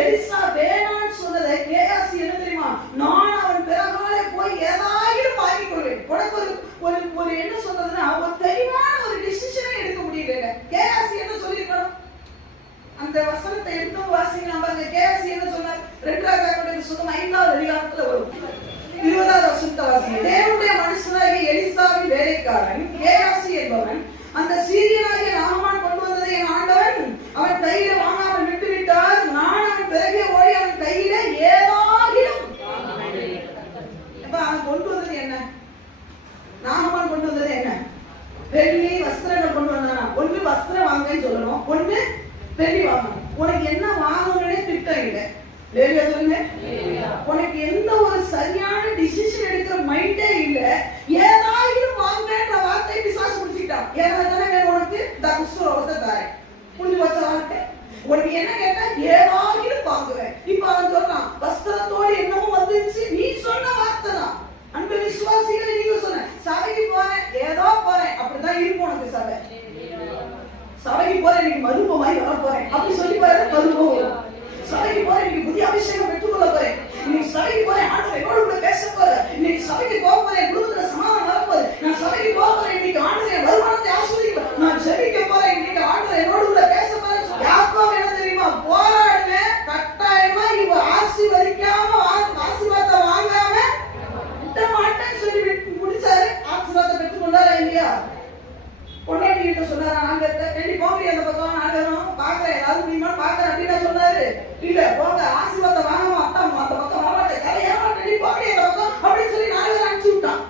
Elisha வேணான்னு சொன்னதை கேயாசி என்ன தெரியுமா? நான் அவன் பிறகாலே போய் ஏதாயிரம் வாங்கி கொள்வேன். உனக்கு ஒரு என்ன சொல்றதுன்னா ஒரு தெளிவான ஒரு டிசிஷனை எடுக்க முடியல. கேயாசி என்ன சொல்லிருக்கணும்? அந்த வசனத்தை எடுத்து வாசிக்கலாம் பாருங்க. கேயாசி என்ன சொன்னார்? 2 சுத்தம் 5வது அதிகாரத்துல வரும் 20வது வசனத்தை வாசிங்க. தேவனுடைய மனுஷனாகிய எலிசாவின் வேலைக்காரன் கேயாசி என்பவன் அந்த சீரியனாகிய நாகமான் கொண்டு வந்ததை என் ஆண்டவன் அவன் கையில வாங்காமல் விட்டு விட்டார். நான் அவன் பிறகே ஓடி அவன் கையில ஏதாகிலும். அவன் கொண்டு வந்தது என்ன? நாகமான் கொண்டு வந்தது என்ன? வெள்ளி வஸ்திரங்கள் கொண்டு வந்தானா? ஒண்ணு வஸ்திரம் வாங்கன்னு சொல்லணும், ஒண்ணு வெள்ளி வாங்கணும். உனக்கு என்ன வாங்கணும்னே திட்டம் இல்லை. லேலியா சொல்லுங்க. உனக்கு எந்த ஒரு சரியான டிசிஷன் எடுக்கிற மைண்டே இல்ல. ஏதாயிரம் வாங்கன்ற வார்த்தை பிசாசு முடிச்சுட்டான். ஏதாதானே வேணும் உனக்கு? குஷ்டரோகத்தை தாரேன். புரிஞ்சு வச்ச வார்த்தை. உனக்கு என்ன கேட்டா ஏதாயிரம் வாங்குவேன். இப்ப அவன் சொல்றான் வஸ்திரத்தோடு என்னமோ வந்துருச்சு. நீ சொன்ன வார்த்தை தான். அன்பு விசுவாசிகளை நீங்க சொன்ன சபைக்கு போறேன், ஏதோ போறேன், அப்படிதான் இருக்கும் உனக்கு சபை. சபைக்கு போறேன், இன்னைக்கு மருத்துவமாய் வர போறேன் அப்படி சொல்லி பாரு, மருத்துவம். சபைக்கு போறேன், இன்னைக்கு புதிய அபிஷேகம் பெற்றுக்கொள்ள போறேன். இன்னைக்கு சபைக்கு போறேன், ஆண்டவர் என்னோட கூட பேச போறேன். இன்னைக்கு சபைக்கு போக போறேன், குடும்பத்துல சமாதானம் வரப்போகுது. நான் சபைக்கு போக போறேன், இன்னைக்கு ஆண்டவர் என் வருமானத்தை ஆசீர்வதிப்பார். நான் ஜெபிக்க போறேன், இன்னைக்கு ஆண்டவர் என்னோட கூட பேச போறேன். யாக்கோபு என்ன தெரியுமா? போராடுவேன், கட்டாயமா இவ ஆசீர்வதிக்காம ஆசீர்வாதத்தை வாங்காம விட்ட மாட்டேன்னு சொல்லி முடிச்சாரு. ஆசீர்வாதத்தை பெற்றுக்கொண்டாரா இல்லையா? பொண்டாட்டி கிட்ட சொன்னாரா? நாங்க ரெண்டு போங்க அந்த பக்கம், நாங்க பாக்குறேன் ஏதாவது முடியுமா பாக்குறேன் அப்படின்னு சொன்னாரு. இல்ல போங்க, ஆசீர்வாதம் வாங்காம அத்தா அந்த பக்கம் வரமாட்டேன், ஏமாட்டேன், போங்க அந்த பக்கம் அப்படின்னு சொல்லி நாலு பேர் அனுப்பிச்சு விட்டான்.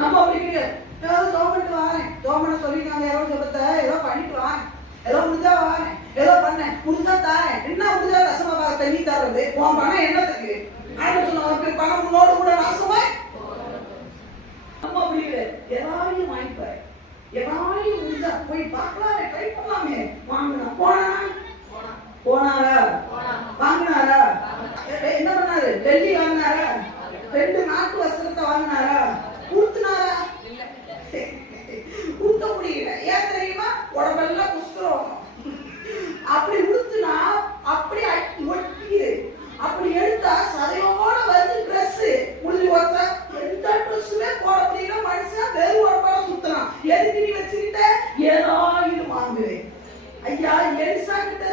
நம்ம அப்படி கிடையாது. ஏதாவது கவர்மெண்ட் வாரேன், கவர்மெண்ட் சொல்லிருக்காங்க ஏதோ சொல்றத ஏதோ பண்ணிட்டு வாங்க, ஏதோ முடிஞ்சா வாரேன், ஏதோ பண்ணேன், முடிஞ்சா தாரேன். என்ன முடிஞ்சா கஷ்டமா பார்த்த நீ தர்றது? உன் பணம் என்னத்துக்கு? நான் சொன்ன பணம் உன்னோடு கூட நாசமாய். நம்ம அப்படி கிடையாது. ஏதாவது வாங்கிப்பாரு, ஏதாவது முடிஞ்சா போய் பார்க்கலாமே, ட்ரை பண்ணலாமே. வாங்கினா போனாரா? வாங்கினாரா? என்ன பண்ணாரு? டெல்லி வாங்கினாரா? 2 நாட்டு வஸ்திரத்தை வாங்கினாரா? உடுத்தினாரா? உடுத்த முடியல. ஏன் தெரியுமா? உடம்பெல்லாம் குஷ்டரோகம். அப்படி உடுத்துனா அப்படி ஒட்டிக்குது. அப்படி எடுத்தா சதையோட வருது ட்ரெஸ். முடிஞ்சு போச்சா? எந்த ட்ரெஸ்ஸுமே போட முடியல. மனுஷன் வெறும் உடம்போட சுத்தலாம். எதுக்கு நீ வச்சுக்கிட்ட? ஏதாவது வாங்குவேன். ஐயா, எலிசா கிட்ட